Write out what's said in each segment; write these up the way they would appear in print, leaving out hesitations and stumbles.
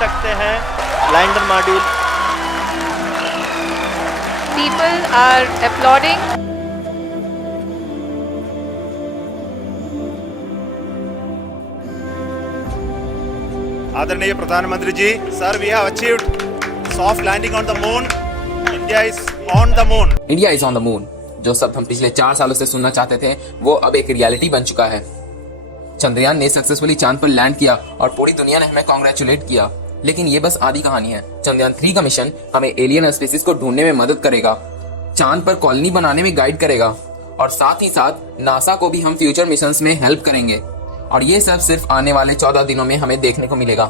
सकते हैं lander module. People are applauding. आदरणीय प्रधानमंत्री ji, sir, we have achieved soft landing on the moon. India is on the moon. India is on the moon, जो शब्द हम पिछले 4 सालों से सुनना चाहते थे वो अब एक रियलिटी बन चुका है। चंद्रयान ने सक्सेसफुली चांद पर लैंड किया और पूरी दुनिया ने हमें कॉन्ग्रेचुलेट किया। लेकिन ये बस आधी कहानी है। चंद्रयान 3 का मिशन हमें एलियन स्पीसीज को ढूंढने में मदद करेगा, चांद पर कॉलोनी बनाने में गाइड करेगा और साथ ही साथ नासा को भी हम फ्यूचर मिशंस में हेल्प करेंगे। और ये सब सिर्फ आने वाले 14 दिनों में हमें देखने को मिलेगा।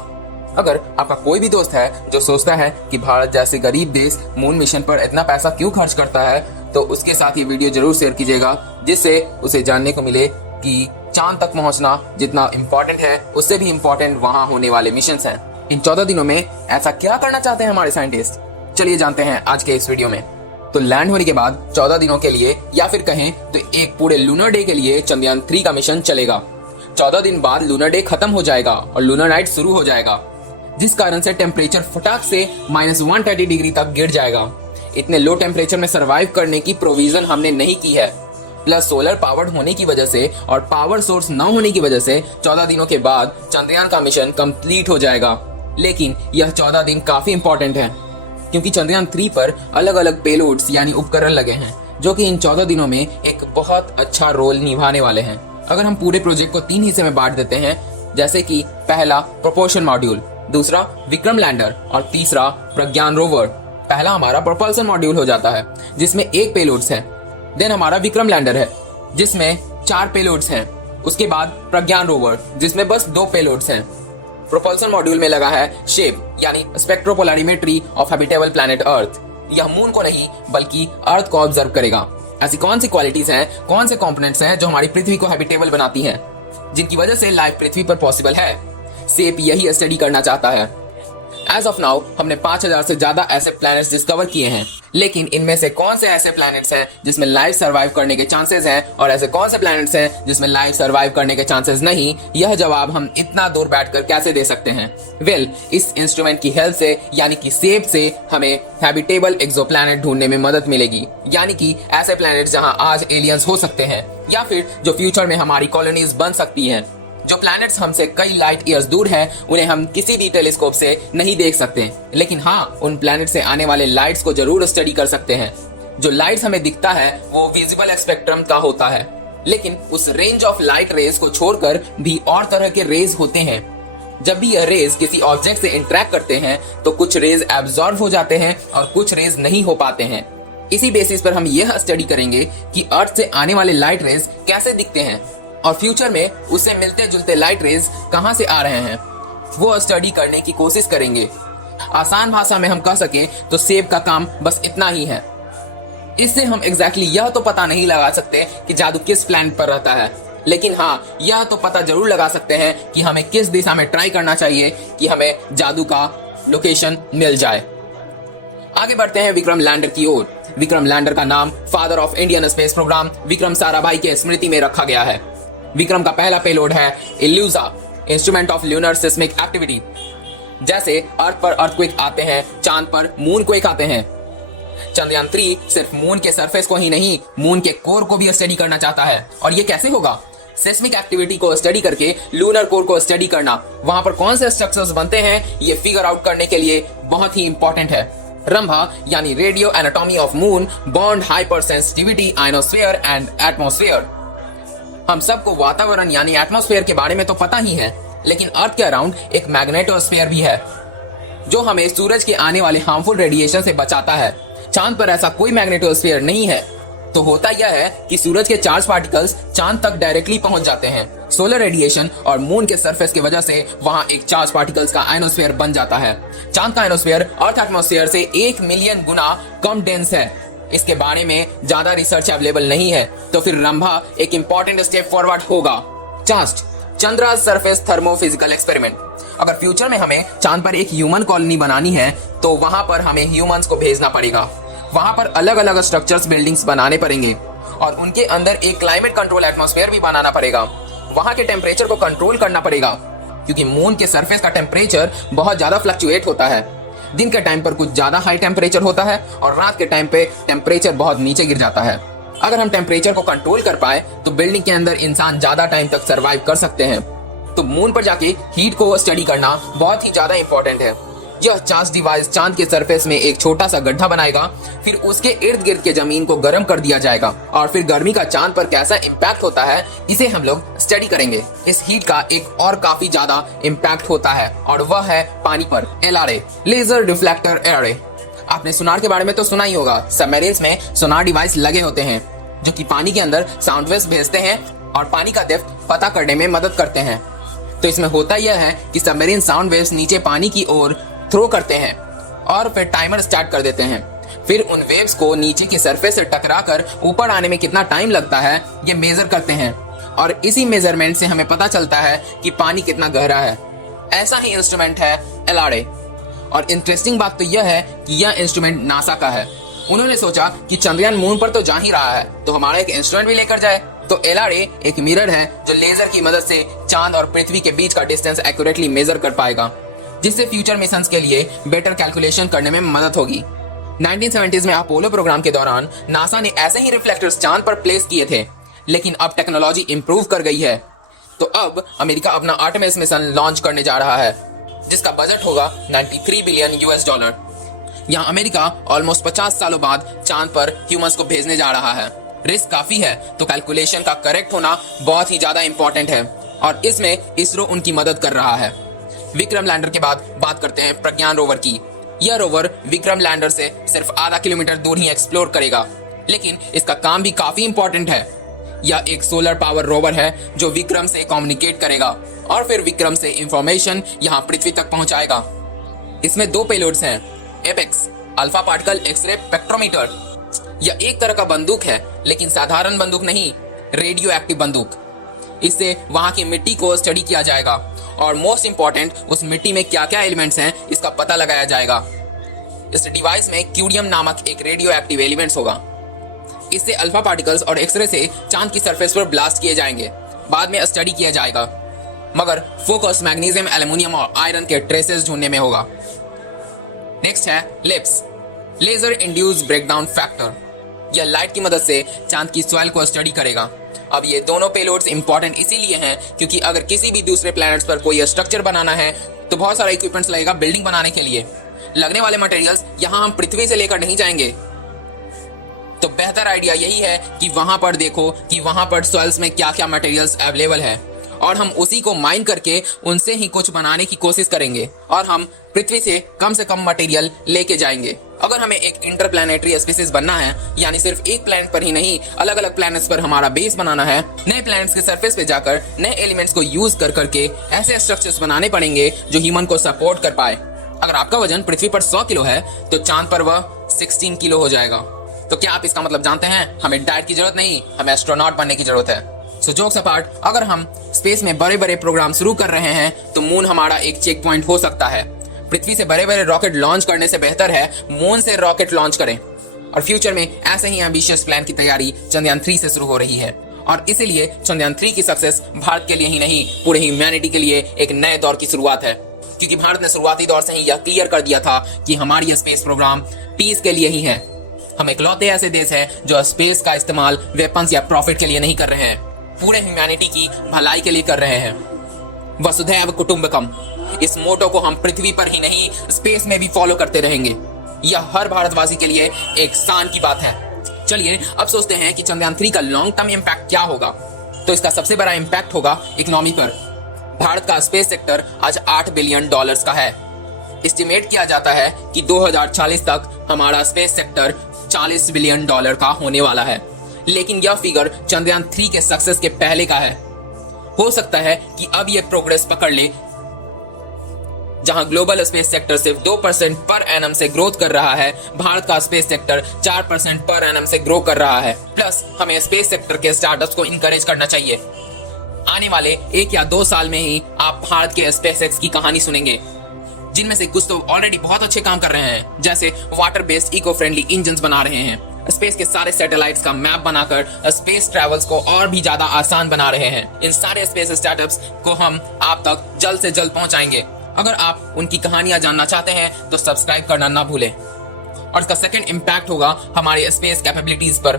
अगर आपका कोई भी दोस्त है जो सोचता है कि भारत जैसे गरीब देश मून मिशन पर इतना पैसा क्यों खर्च करता है, तो उसके साथ ये वीडियो जरूर शेयर कीजिएगा, जिससे उसे जानने को मिले कि चांद तक पहुंचना जितना इम्पोर्टेंट है उससे भी इम्पोर्टेंट वहां होने वाले मिशंस हैं। इन 14 दिनों में ऐसा क्या करना चाहते हैं हमारे साइंटिस्ट, चलिए जानते हैं आज के इस वीडियो में। तो लैंड होने के बाद 14 दिनों के लिए या फिर कहें तो एक पूरे लूनर डे के लिए चंद्रयान 3 का मिशन चलेगा। 14 दिन बाद लूनर डे खत्म हो जाएगा और लूनर नाइट शुरू हो जाएगा, जिस कारण से टेम्परेचर फटाक से -130 डिग्री तक गिर जाएगा। इतने लो टेम्परेचर में सरवाइव करने की प्रोविजन हमने नहीं की है। प्लस सोलर पावर्ड होने की वजह से और पावर सोर्स न होने की वजह से 14 दिनों के बाद चंद्रयान का मिशन कंप्लीट हो जाएगा। लेकिन यह 14 दिन काफी इंपॉर्टेंट है, क्योंकि चंद्रयान 3 पर अलग अलग पेलोड्स यानी उपकरण लगे हैं, जो कि इन 14 दिनों में एक बहुत अच्छा रोल निभाने वाले हैं। अगर हम पूरे प्रोजेक्ट को 3 हिस्से में बांट देते हैं, जैसे कि पहला प्रोपोर्शन मॉड्यूल, दूसरा विक्रम लैंडर और तीसरा प्रज्ञान रोवर। पहला हमारा प्रोपल्सन मॉड्यूल हो जाता है, जिसमें 1 पेलोड्स है। देन हमारा विक्रम लैंडर है, जिसमें 4 पेलोड्स हैं। उसके बाद प्रज्ञान रोवर, जिसमें बस 2 पेलोड्स हैं। प्रोपल्सन मॉड्यूल में लगा है शेप यानी स्पेक्ट्रोपोलैरिमेट्री ऑफ हैबिटेबल प्लैनेट अर्थ। यह मून को नहीं बल्कि अर्थ को ऑब्जर्व करेगा। ऐसी कौन सी क्वालिटीज हैं, कौन से कंपोनेंट्स हैं जो हमारी पृथ्वी को हैबिटेबल बनाती हैं, जिनकी वजह से लाइफ पृथ्वी पर पॉसिबल है। सेप यही स्टडी करना चाहता है। एज ऑफ नाउ हमने 5000 से ज्यादा ऐसे प्लैनेट्स डिस्कवर किए हैं, लेकिन इनमें से कौन से ऐसे प्लैनेट्स हैं जिसमें लाइफ सर्वाइव करने के चांसेस हैं और ऐसे कौन से प्लैनेट्स हैं जिसमें लाइफ सर्वाइव करने के चांसेस नहीं, यह जवाब हम इतना दूर बैठकर कैसे दे सकते हैं। वेल, इस इंस्ट्रूमेंट की हेल्प से यानी कि सेप से हमें हैबिटेबल एक्सोप्लैनेट ढूंढने में मदद मिलेगी, यानी कि ऐसे प्लैनेट जहां आज एलियंस हो सकते हैं या फिर जो फ्यूचर में हमारी कॉलोनीज बन सकती हैं। जो प्लैनेट्स हमसे कई लाइट ईयर्स दूर हैं, उन्हें हम किसी भी टेलीस्कोप से नहीं देख सकते, लेकिन हाँ, उन प्लैनेट से आने वाले लाइट्स को जरूर स्टडी कर सकते हैं। जो लाइट्स हमें दिखता है वो विजिबल स्पेक्ट्रम का होता है, लेकिन उस रेंज ऑफ लाइट रेज को छोड़कर भी और तरह के रेज होते हैं। जब भी यह रेज किसी ऑब्जेक्ट से इंटरेक्ट करते हैं तो कुछ रेज एब्जॉर्ब हो जाते हैं और कुछ रेज नहीं हो पाते हैं। इसी बेसिस पर हम यह स्टडी करेंगे कि अर्थ से आने वाले लाइट रेज कैसे दिखते हैं और फ्यूचर में उससे मिलते जुलते लाइट रेज कहां से आ रहे हैं, वो स्टडी करने की कोशिश करेंगे। आसान भाषा में हम कह सके तो सेब का काम बस इतना ही है। इससे हम एग्जैक्टली यह तो पता नहीं लगा सकते कि जादू किस प्लैनेट पर रहता है, लेकिन हाँ, यह तो पता जरूर लगा सकते हैं कि हमें किस दिशा में ट्राई करना चाहिए कि हमें जादू का लोकेशन मिल जाए। आगे बढ़ते हैं विक्रम लैंडर की ओर। विक्रम लैंडर का नाम father of Indian space programme Vikram Sarabhai के स्मृति में रखा गया है। विक्रम का पहला पेलोड है ILSA, instrument of lunar seismic activity. जैसे अर्थ पर अर्थक्वेक आते हैं, चांद पर मून क्वेक आते हैं। चंद्रयान 3 सिर्फ मून के सरफेस को ही नहीं, मून के कोर को भी स्टडी करना चाहता है। और ये कैसे होगा? सिस्मिक एक्टिविटी को स्टडी करके लूनर कोर को स्टडी करना, वहां पर कौन से स्ट्रक्चर्स बनते हैं, ये फिगर आउट करने के लिए बहुत ही इंपॉर्टेंट है। रंभा यानी radio anatomy of moon, bond hyper sensitivity ionosphere and atmosphere. हम सबको वातावरण यानी एटमॉस्फेयर के बारे में तो पता ही है, लेकिन अर्थ के अराउंड एक मैग्नेटोस्फीयर भी है, जो हमें सूरज के आने वाले हार्मफुल रेडिएशन से बचाता है। चांद पर ऐसा कोई मैग्नेटोस्फीयर नहीं है, तो होता यह है कि सूरज के चार्ज पार्टिकल्स चांद तक डायरेक्टली पहुंच जाते हैं। सोलर रेडिएशन और मून के सरफेस की वजह से वहां एक चार्ज पार्टिकल्स का आयनोस्फीयर बन जाता है। चांद का आयनोस्फीयर अर्थ एटमॉस्फेयर से 1 मिलियन गुना कम डेंस है। इसके बारे में ज्यादा रिसर्च अवेलेबल नहीं है, तो फिर रंभा एक इंपॉर्टेंट स्टेप फॉरवर्ड होगा। Chaste, Chandra surface thermophysical experiment. अगर फ्यूचर में हमें चांद पर एक ह्यूमन कॉलोनी बनानी है, तो वहां पर हमें ह्यूमंस को भेजना पड़ेगा। वहां पर अलग अलग स्ट्रक्चर्स, बिल्डिंग्स बनाने पड़ेंगे और उनके अंदर एक क्लाइमेट कंट्रोल एटमॉस्फेयर भी बनाना पड़ेगा। वहां के टेम्परेचर को कंट्रोल करना पड़ेगा, क्योंकि मून के सरफेस का टेम्परेचर बहुत ज्यादा फ्लक्चुएट होता है। दिन के टाइम पर कुछ ज्यादा हाई टेम्परेचर होता है और रात के टाइम पे टेम्परेचर बहुत नीचे गिर जाता है। अगर हम टेम्परेचर को कंट्रोल कर पाए तो बिल्डिंग के अंदर इंसान ज्यादा टाइम तक सरवाइव कर सकते हैं। तो मून पर जाके हीट को स्टडी करना बहुत ही ज्यादा इंपॉर्टेंट है। यह चार्ज डिवाइस चांद के सरफेस में एक छोटा सा गड्ढा बनाएगा, फिर उसके इर्द गिर्द के जमीन को गर्म कर दिया जाएगा और फिर गर्मी का चांद पर कैसा इम्पैक्ट होता है इसे हम लोग स्टडी करेंगे। इस हीट का एक और काफी ज्यादा इम्पैक्ट होता है और वह है पानी पर, LRA, लेजर रिफ्लेक्टर एरे। आपने सोनार के बारे में तो सुना ही होगा। सबमरीन्स में सोनार डिवाइस लगे होते हैं जो कि पानी के अंदर साउंड वेव्स भेजते हैं और पानी का डेप्थ पता करने में मदद करते हैं। तो इसमें होता यह है कि सबमरीन साउंड वेव्स नीचे पानी की ओर थ्रो करते हैं और फिर टाइमर स्टार्ट कर देते हैं। फिर उन वेव्स को नीचे की सरफेस से टकराकर ऊपर आने में कितना टाइम लगता है ये मेजर करते हैं और इसी मेजरमेंट से हमें पता चलता है कि पानी कितना गहरा है। ऐसा ही इंस्ट्रूमेंट है LRA। और इंटरेस्टिंग बात तो यह है कि यह इंस्ट्रूमेंट नासा का है। उन्होंने सोचा कि चंद्रयान मून पर तो जा ही रहा है तो हमारा एक इंस्ट्रूमेंट भी लेकर जाए। तो LRA एक मिरर है जो लेजर की मदद से चांद और पृथ्वी के बीच का डिस्टेंस एक्यूरेटली मेजर कर पाएगा, जिससे फ्यूचर मिशंस के लिए बेटर कैलकुलेशन करने में मदद होगी। 1970s में अपोलो प्रोग्राम के दौरान नासा ने ऐसे ही रिफ्लेक्टर्स चांद पर प्लेस किए थे, लेकिन अब टेक्नोलॉजी इंप्रूव कर गई है। तो अब अमेरिका अपना आर्टेमिस मिशन लॉन्च करने जा रहा है जिसका बजट होगा $93 बिलियन। यहाँ अमेरिका ऑलमोस्ट 50 सालों बाद चांद पर ह्यूमंस को भेजने जा रहा है। रिस्क काफी है तो कैलकुलेशन का करेक्ट होना बहुत ही ज्यादा इंपॉर्टेंट है और इसमें इसरो उनकी मदद कर रहा है। विक्रम लैंडर के बाद बात करते हैं प्रज्ञान रोवर की। यह रोवर विक्रम लैंडर से सिर्फ आधा किलोमीटर दूर ही एक्सप्लोर करेगा, लेकिन इसका काम भी काफी इंपॉर्टेंट है। यह एक सोलर पावर रोवर है जो विक्रम से कम्युनिकेट करेगा और फिर विक्रम से इंफॉर्मेशन यहाँ पृथ्वी तक पहुंचाएगा। इसमें 2 पेलोड्स हैं, apex alpha particle x-ray spectrometer. यह एक तरह का बंदूक है, लेकिन साधारण बंदूक नहीं, रेडियो एक्टिव बंदूक। इससे वहां की मिट्टी को स्टडी किया जाएगा और मोस्ट इंपॉर्टेंट उस मिट्टी में क्या क्या एलिमेंट्स हैं इसका पता लगाया जाएगा। इस डिवाइस में क्यूडियम नामक एक रेडियो एक्टिव एलिमेंट्स होगा। इससे अल्फा पार्टिकल्स और एक्सरे से चांद की सरफेस पर ब्लास्ट किए जाएंगे, बाद में स्टडी किया जाएगा, मगर फोकस मैग्नीशियम, एल्युमिनियम और आयरन के ट्रेसेस ढूंढने में होगा। नेक्स्ट है LIBS, laser induced breakdown factor. यह लाइट की मदद से चांद की सॉइल को स्टडी करेगा। अब ये दोनों पेलोड्स इंपॉर्टेंट इसीलिए हैं क्योंकि अगर किसी भी दूसरे प्लैनेट्स पर कोई स्ट्रक्चर बनाना है तो बहुत सारा इक्विपमेंट्स लगेगा बिल्डिंग बनाने के लिए। लगने वाले मटेरियल्स यहाँ हम पृथ्वी से लेकर नहीं जाएंगे। तो बेहतर आइडिया यही है कि वहां पर देखो कि वहां पर सॉइल्स में क्या क्या मटेरियल्स अवेलेबल है और हम उसी को माइन करके उनसे ही कुछ बनाने की कोशिश करेंगे और हम पृथ्वी से कम मटेरियल लेके जाएंगे। अगर हमें एक इंटरप्लैनेटरी स्पीसीज बनना है, यानी सिर्फ एक प्लैनेट पर ही नहीं अलग अलग प्लैनेट्स पर हमारा बेस बनाना है, नए प्लैनेट्स के सरफेस पे जाकर नए एलिमेंट्स को यूज कर करके ऐसे स्ट्रक्चर्स बनाने पड़ेंगे जो ह्यूमन को सपोर्ट कर पाए। अगर आपका वजन पृथ्वी पर 100 किलो है तो चांद पर वह 16 किलो हो जाएगा। तो क्या आप इसका मतलब जानते हैं? हमें डाइट की जरूरत नहीं, हमें एस्ट्रोनॉट बनने की जरूरत है। सो जोक्स अपार्ट, अगर हम स्पेस में बड़े बड़े प्रोग्राम शुरू कर रहे हैं तो मून हमारा एक चेक पॉइंट हो सकता है। पृथ्वी से बड़े बड़े रॉकेट लॉन्च करने से बेहतर है मून से रॉकेट लॉन्च करें। और फ्यूचर में ऐसे ही एम्बिशियस प्लान की तैयारी चंद्रयान 3 से शुरू हो रही है और इसीलिए चंद्रयान 3 की सक्सेस भारत के लिए ही नहीं पूरे ह्यूमैनिटी के लिए एक नए दौर की शुरुआत है, क्योंकि भारत ने शुरुआती दौर से ही यह क्लियर कर दिया था कि हमारी स्पेस प्रोग्राम पीस के लिए ही है। हम इकलौते ऐसे देश हैं जो स्पेस का इस्तेमाल वेपन्स या प्रॉफिट के लिए नहीं कर रहे हैं, पूरे ह्यूमैनिटी की भलाई के लिए कर रहे हैं। वसुधैव कुटुंबकम, इस मोटो को हम पृथ्वी पर ही नहीं स्पेस में भी फॉलो करते रहेंगे। यह हर भारतवासी के लिए एक शान की बात है। चलिए अब सोचते हैं कि चंद्रयान 3 का लॉन्ग टर्म इम्पैक्ट क्या होगा। तो इसका सबसे बड़ा इम्पैक्ट होगा इकोनॉमी पर। भारत का स्पेस सेक्टर आज $8 बिलियन का है। एस्टिमेट किया जाता है कि 2040 तक हमारा स्पेस सेक्टर $40 बिलियन का होने वाला है, लेकिन यह फिगर चंद्रयान 3 के सक्सेस के पहले का है। हो सकता है कि अब यह प्रोग्रेस पकड़ ले, जहां ग्लोबल स्पेस सेक्टर सिर्फ 2% पर एनम से ग्रोथ कर रहा है, भारत का स्पेस सेक्टर 4% पर एनम से ग्रो कर रहा है। प्लस हमें स्पेस सेक्टर के स्टार्टअप्स को इनकरेज करना चाहिए। आने वाले 1 या 2 साल में ही आप भारत के स्पेसएक्स की कहानी सुनेंगे, जिनमें से कुछ तो ऑलरेडी बहुत अच्छे काम कर रहे हैं, जैसे water based eco friendly engines बना रहे हैं, स्पेस के सारे सैटेलाइट्स का मैप बनाकर स्पेस ट्रैवल्स को और भी ज्यादा आसान बना रहे हैं। इन सारे स्पेस स्टार्टअप्स को हम आप तक जल्द से जल्द पहुंचाएंगे। अगर आप उनकी कहानियां जानना चाहते हैं तो सब्सक्राइब करना ना भूलें। और इसका सेकंड इम्पैक्ट होगा हमारे स्पेस कैपेबिलिटीज पर।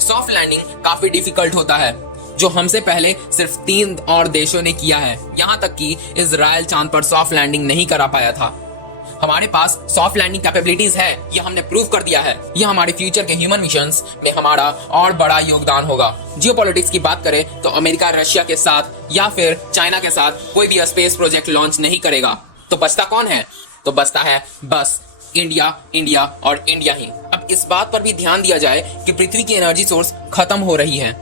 सॉफ्ट लैंडिंग काफी डिफिकल्ट होता है, जो हमसे पहले सिर्फ 3 और देशों ने किया है। यहाँ तक कि इजराइल चांद पर सॉफ्ट लैंडिंग नहीं करा पाया था। हमारे पास सॉफ्ट लैंडिंग कैपेबिलिटीज है, ये हमने प्रूव कर दिया है। यह हमारे फ्यूचर के ह्यूमन मिशंस में हमारा और बड़ा योगदान होगा। जियोपॉलिटिक्स की बात करें तो अमेरिका रशिया के साथ या फिर चाइना के साथ कोई भी स्पेस प्रोजेक्ट लॉन्च नहीं करेगा। तो बचता कौन है? तो बचता है बस इंडिया, इंडिया और इंडिया ही। अब इस बात पर भी ध्यान दिया जाए कि पृथ्वी की एनर्जी सोर्स खत्म हो रही है।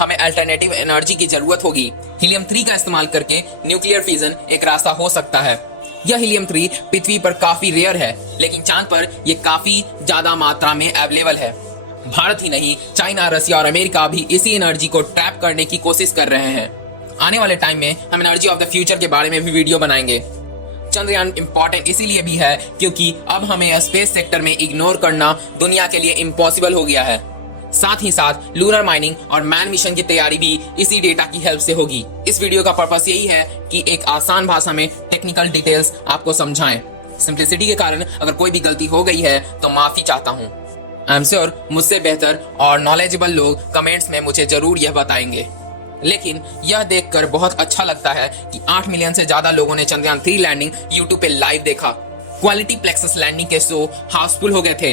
हमें अल्टरनेटिव एनर्जी की जरूरत होगी। हीलियम 3 का इस्तेमाल करके न्यूक्लियर फ्यूजन एक रास्ता हो सकता है। यह हीलियम 3 पृथ्वी पर काफी रेयर है, लेकिन चांद पर यह काफी ज्यादा मात्रा में अवेलेबल है। भारत ही नहीं, चाइना, रसिया और अमेरिका भी इसी एनर्जी को ट्रैप करने की कोशिश कर रहे हैं। आने वाले टाइम में हम एनर्जी ऑफ द फ्यूचर के बारे में भी वीडियो बनाएंगे। चंद्रयान इंपॉर्टेंट इसीलिए भी है क्योंकि अब हमें स्पेस सेक्टर में इग्नोर करना दुनिया के लिए इम्पॉसिबल हो गया है। साथ ही साथ लूनर माइनिंग और मैन मिशन की तैयारी भी इसी डेटा की हेल्प से होगी। इस वीडियो का पर्पस यही है कि एक आसान भाषा में टेक्निकल डिटेल्स आपको समझाएं। सिंप्लिसिटी के कारण अगर कोई भी गलती हो गई है तो माफी चाहता हूँ। आई एम श्योर मुझसे बेहतर और नॉलेजेबल लोग कमेंट्स में मुझे जरूर यह बताएंगे। लेकिन यह देखकर बहुत अच्छा लगता है कि 8 मिलियन से ज्यादा लोगों ने चंद्रयान 3 लैंडिंग यूट्यूब पे लाइव देखा। क्वालिटी प्लेक्सस लैंडिंग के शो हाउसफुल हो गए थे।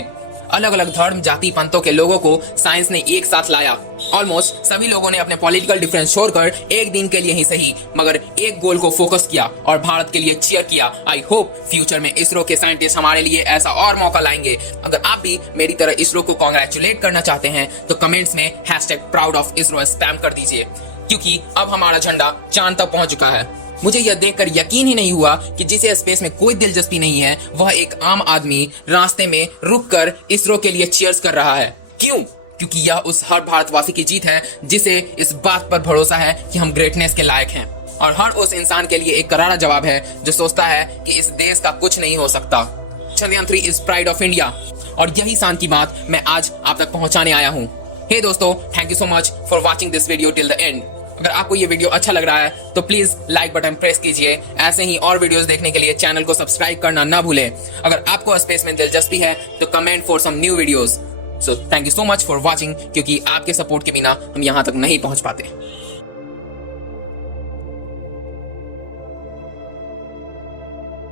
अलग अलग धर्म, जाति, पंथों के लोगों को साइंस ने एक साथ लाया। ऑलमोस्ट सभी लोगों ने अपने पॉलिटिकल डिफरेंस छोड़कर एक दिन के लिए ही सही मगर एक गोल को फोकस किया और भारत के लिए चीयर किया। आई होप फ्यूचर में इसरो के साइंटिस्ट हमारे लिए ऐसा और मौका लाएंगे। अगर आप भी मेरी तरह इसरो को कांग्रेचुलेट करना चाहते हैं तो कमेंट्स में #ProudOfISRO स्पैम कर दीजिए, क्योंकि अब हमारा झंडा चांद तक पहुंच चुका है। मुझे यह देखकर यकीन ही नहीं हुआ कि जिसे स्पेस में कोई दिलचस्पी नहीं है वह एक आम आदमी रास्ते में रुककर इसरो के लिए चीयर्स कर रहा है। क्यों? क्योंकि यह उस हर भारतवासी की जीत है जिसे इस बात पर भरोसा है कि हम ग्रेटनेस के लायक हैं, और हर उस इंसान के लिए एक करारा जवाब है जो सोचता है कि इस देश का कुछ नहीं हो सकता। Chandrayaan 3 is pride of India, और यही शान की बात मैं आज आप तक पहुंचाने आया हूँ। हे दोस्तों, thank you so much for watching this video till the end. अगर आपको ये वीडियो अच्छा लग रहा है तो प्लीज लाइक बटन प्रेस कीजिए। ऐसे ही और वीडियोस देखने के लिए चैनल को सब्सक्राइब करना ना भूलें। अगर आपको स्पेस में दिलचस्पी है तो comment for some new videos. So thank you so much for watching, क्योंकि आपके सपोर्ट के बिना हम यहाँ तक नहीं पहुंच पाते।